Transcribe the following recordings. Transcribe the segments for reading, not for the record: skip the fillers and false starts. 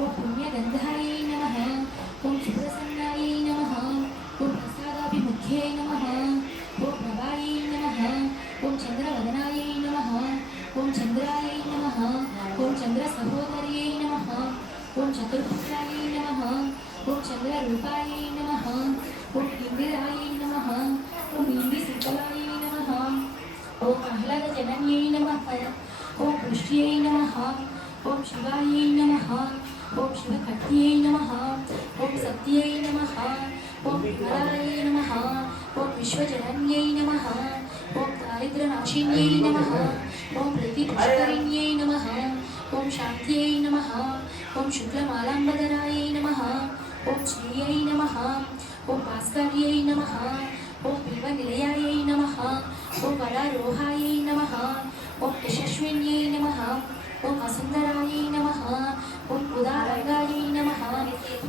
ఓం పుణ్యగంధాయ నమః. ఓం శుభ్రసన్నాయ నమః. ఓం ప్రసాదాభిముఖ్యే నమః. ఓం ప్రభాయ నమః. ఓం చంద్రవదనాయ నమః. ఓం చంద్రాయ నమః. ఓం చంద్రసహోదర్యై నమః. ఓం చతుర్భుజాయ నమః. ఓం చంద్రరూపాయ నమః. ఓం ఇందిరాయ నమః. ఓం ఇందిశీతలాయ నమః. ఓం ఆహ్లాదజనన్యై నమః. ఓం పుష్ట్యై నమః. ఓం శివాయ నమః. ఓం శివకట్యై నమః. ఓం సత్యై నమః. ఓం విమలాయ నమః. ఓం విశ్వజనన్యై నమః. ఓం దారిద్ర్యనాశిన్యై నమః. ఓం ప్రతిపుష్కరిణ్యై నమః. ఓం శాంత్యై నమః. ఓం శుక్లమాలాంబధరాయ నమః. ఓం శ్రీయై నమః. ఓం భాస్కర్యై నమః. ఓం బిల్వనిలయాయ నమః. ఓం వరారోహాయ నమః. ఓం యశస్విన్యై నమః. ఓం వసుంధరాయ నమః. ఓం ఉదారంగాయ నమః.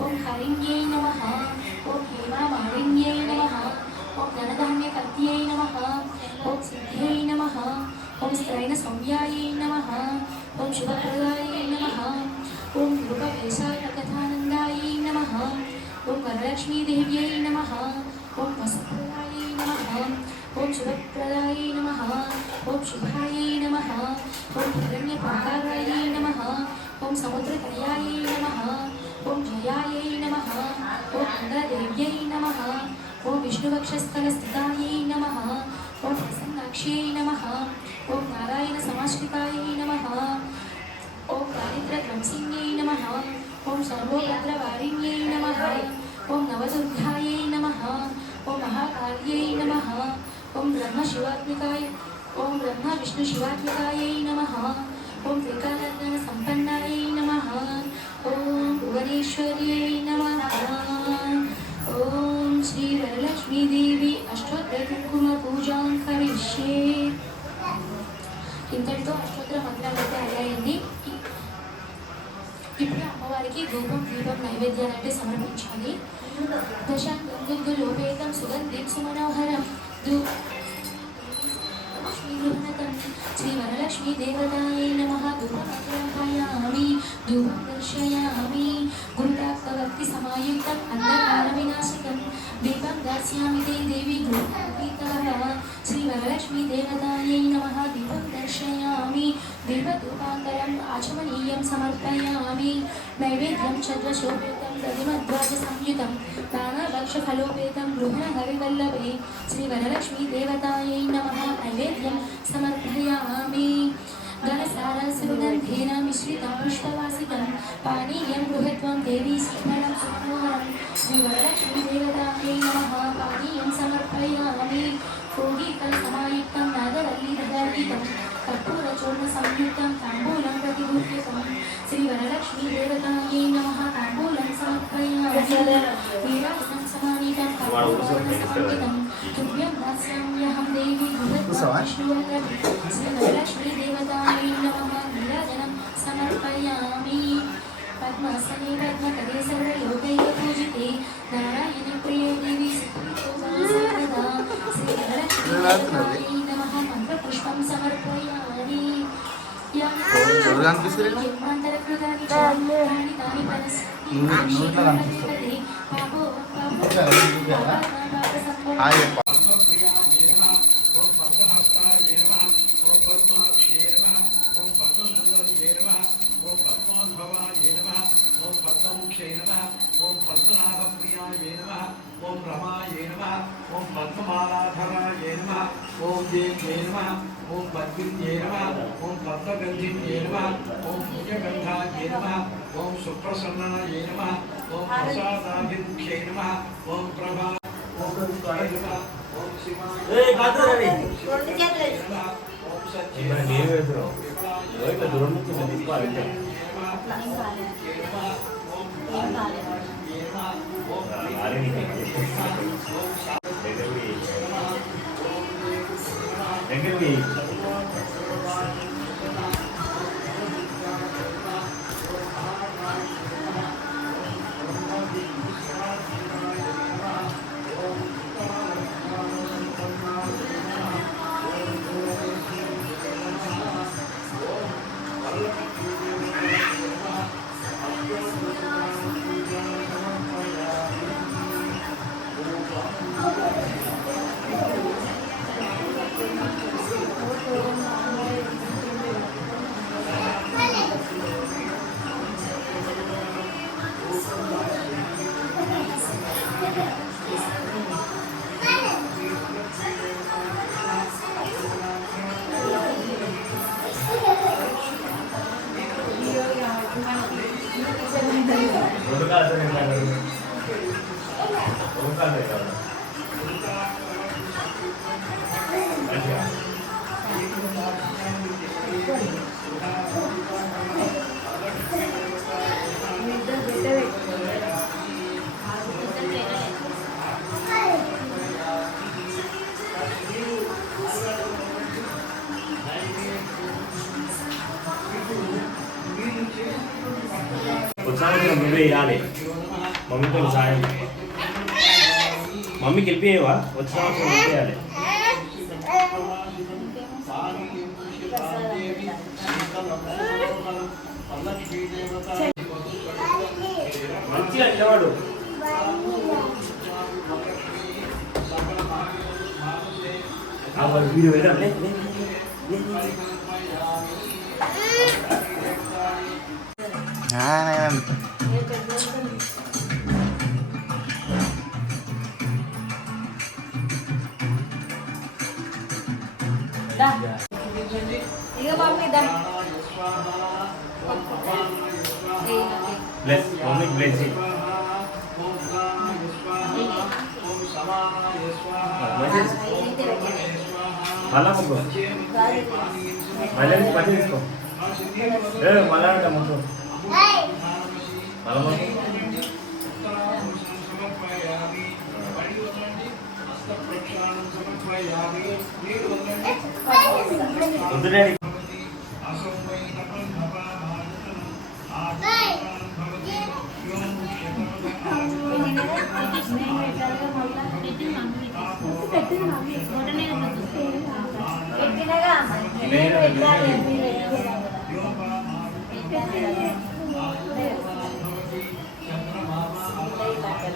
ఓం హరిణ్యై నమః. ఓం హేమామాలిన్యై నమః. ఓం ధనధాన్యకర్త్యై నమః. ఓం సిద్ధ్యై నమః. ఓం స్త్రైణ సౌమ్యాయ నమః. ఓం శుభప్రదాయ నమః. ఓం రూపవేశాకథానందాయ నమః. ఓం వరలక్ష్మీదేవ్యై నమః. ఓం వసుప్రదాయ నమః. ఓం శుభప్రదాయ నమః. ఓం శుభాయ నమః. ఓం హిరణ్యపాకారాయ నమః. ఓం సముద్రతనయాయ నమః. ఓం జయాయ నమః. ఓం మంగళదేవ్యై నమః. ఓం విష్ణువక్షస్థలస్థితాయ నమః. ఓం ప్రసన్నాక్ష్యై నమః. ఓం నారాయణ సమాశ్రితాయ నమః. ఓం దారిద్ర్యధ్వంసిన్యై నమః. ఓం సర్వోభద్రవారిణ్యై నమః. ఓం నవదుర్గాయై నమః. ఓం మహాకాళ్యై నమః. ఓం బ్రహ్మశివాత్మికాయ ఓం బ్రహ్మ విష్ణు శివాత్మికాయై నమః. ఓం త్రికాలజ్ఞాన సంపన్నాయై నమః. ఓం భువనేశ్వర్యై నమః. ఓం శ్రీ వరలక్ష్మీదేవి అష్టోత్తర కుంకుమ పూజాం కరిష్యే. ఇంతటితో అష్టోత్తర మంత్రాలు అయితే అయ్యాయండి. ఇప్పుడు అమ్మవారికి ధూపం దీపం నైవేద్యాలు అంటే సమర్పించాలి. దశాంగంగులోపేతం సుగంధిం సుమనోహరం శ్రీ వరలక్ష్మీ దేవతాయై నమః. ధూపమగ్రహయామి ధూపం దర్శయామి. గురుతాత్మవర్తి సమాయుక్తం అంధకార వినాశకం దీపం దాస్యామి తే దేవి గృహీతాః. శ్రీ వరలక్ష్మీ దేవతాయై నమః. దీపం దర్శయామి. దీపధూపాంతరం ఆచమనీయం సమర్పయామి. నైవేద్యం చంద్రశోభితం దధిమధ్వాజ సంయుతం నానాభక్షఫలోపేతం గృహణహరివల్లభే. శ్రీ వరలక్ష్మీ దేవతాయై నమః. నైవేద్యం సమర్పయామి. ఘనసారసుగంధేన మిశ్రితం పుష్పవాసితం పానీయం గృహత్వం దేవీ సుస్మరం సుమనోహరం. శ్రీ వరలక్ష్మీ దేవతాయై నమః. పానీయం సమర్పయామి. భోగీఫల సమాయుక్తం నాగవల్లీదళితం కర్పూరచూర్ణ సంయుక్తం తాంబూలం ప్రతిగృహ్యతం. శ్రీ వరలక్ష్మీ దేవతాయై నమః. తాంబూలం సమర్పయామి. వీరాసనం సమానీతం కర్పూరచూర్ణ సమన్వితం తుభ్యం దాస్యామ్యహం దేవి విష్ణువల్లభే. శ్రీ వరలక్ష్మీ దేవతాయై నమః. నీరాజనం సమర్పయామి. పద్మాసనే పద్మకరే సర్వలోకైక పూజితే నారాయణ ప్రియే దేవి సర్వదా. శ్రీ వరలక్ష్మీ దేవతాయై నమః. మంత్రపుష్పం సమర్పయామి. ఓం పద్మనాభప్రియాయ నమః. ఓం రమాయ నమః. ఓం పద్మమాలాధరాయ నమః. ఓం దేవ్యై నమః. ఓం పద్మిన్యై నమః. ఓం పద్మగంధిన్యై నమః. ఓం పుణ్యగంధాయ నమః. ఓం సుప్రసన్నాయ నమః. ఓం ప్రసాదాభిముఖ్యై నమః. ఓం ప్రభా ఓం నమః. ఓం శివాయ నమః. ఓం సత్యే వచ్చాక నువ్వే ఇవ్వాలి మమ్మీతో సాయం మమ్మీకి వెళ్ళిపోయేవా వచ్చిన వెళ్ళిపోయాలి మంచిగా నిలవాడు వీడియో వెళ్ళాం ఇక మమ్మీ దా బ్లెస్ మమ్మీ బ్లెస్సింగ్ మళ్ళా ముగ్గు మళ్ళీ పచ్చి తీసుకో మళ్ళా అంటే ముగ్గు మళ్ళా వద్దు డాడీ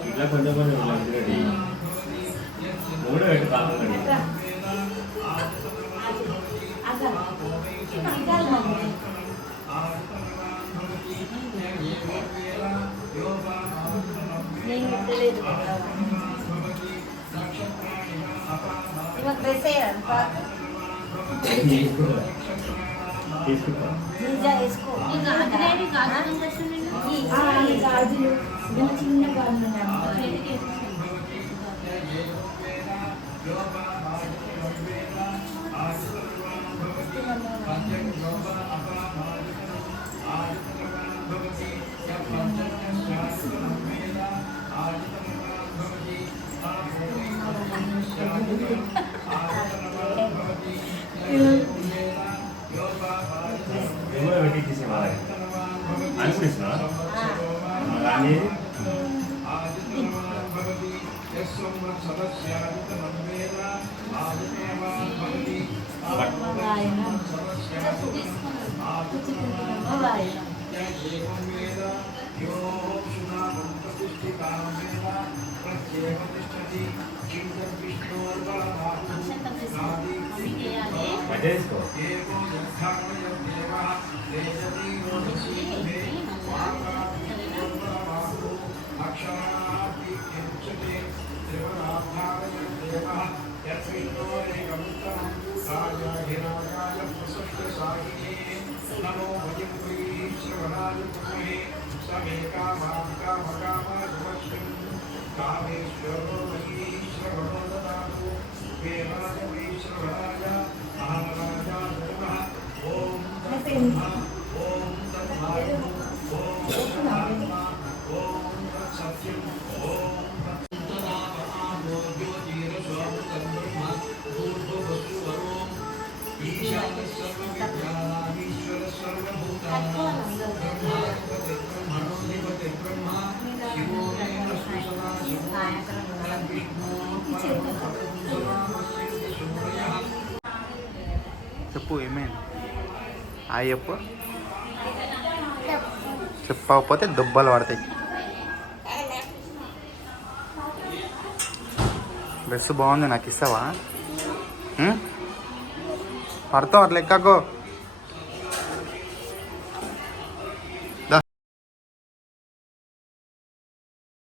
ఇట్లా కొంచెం కొంచెం రెడీ మూడు పెట్టు కాకుండా చిన్న బాగుంది పెట్టి తీసేవా అనుకున్నా కానీ తీసుకో చెప్పు ఏమైంది చెప్పు చెప్పకపోతే దుబ్బలు పడతాయి. డ్రెస్ బాగుంది, నాకు ఇస్తావా? పడతావు అట్లా ఎక్కకో.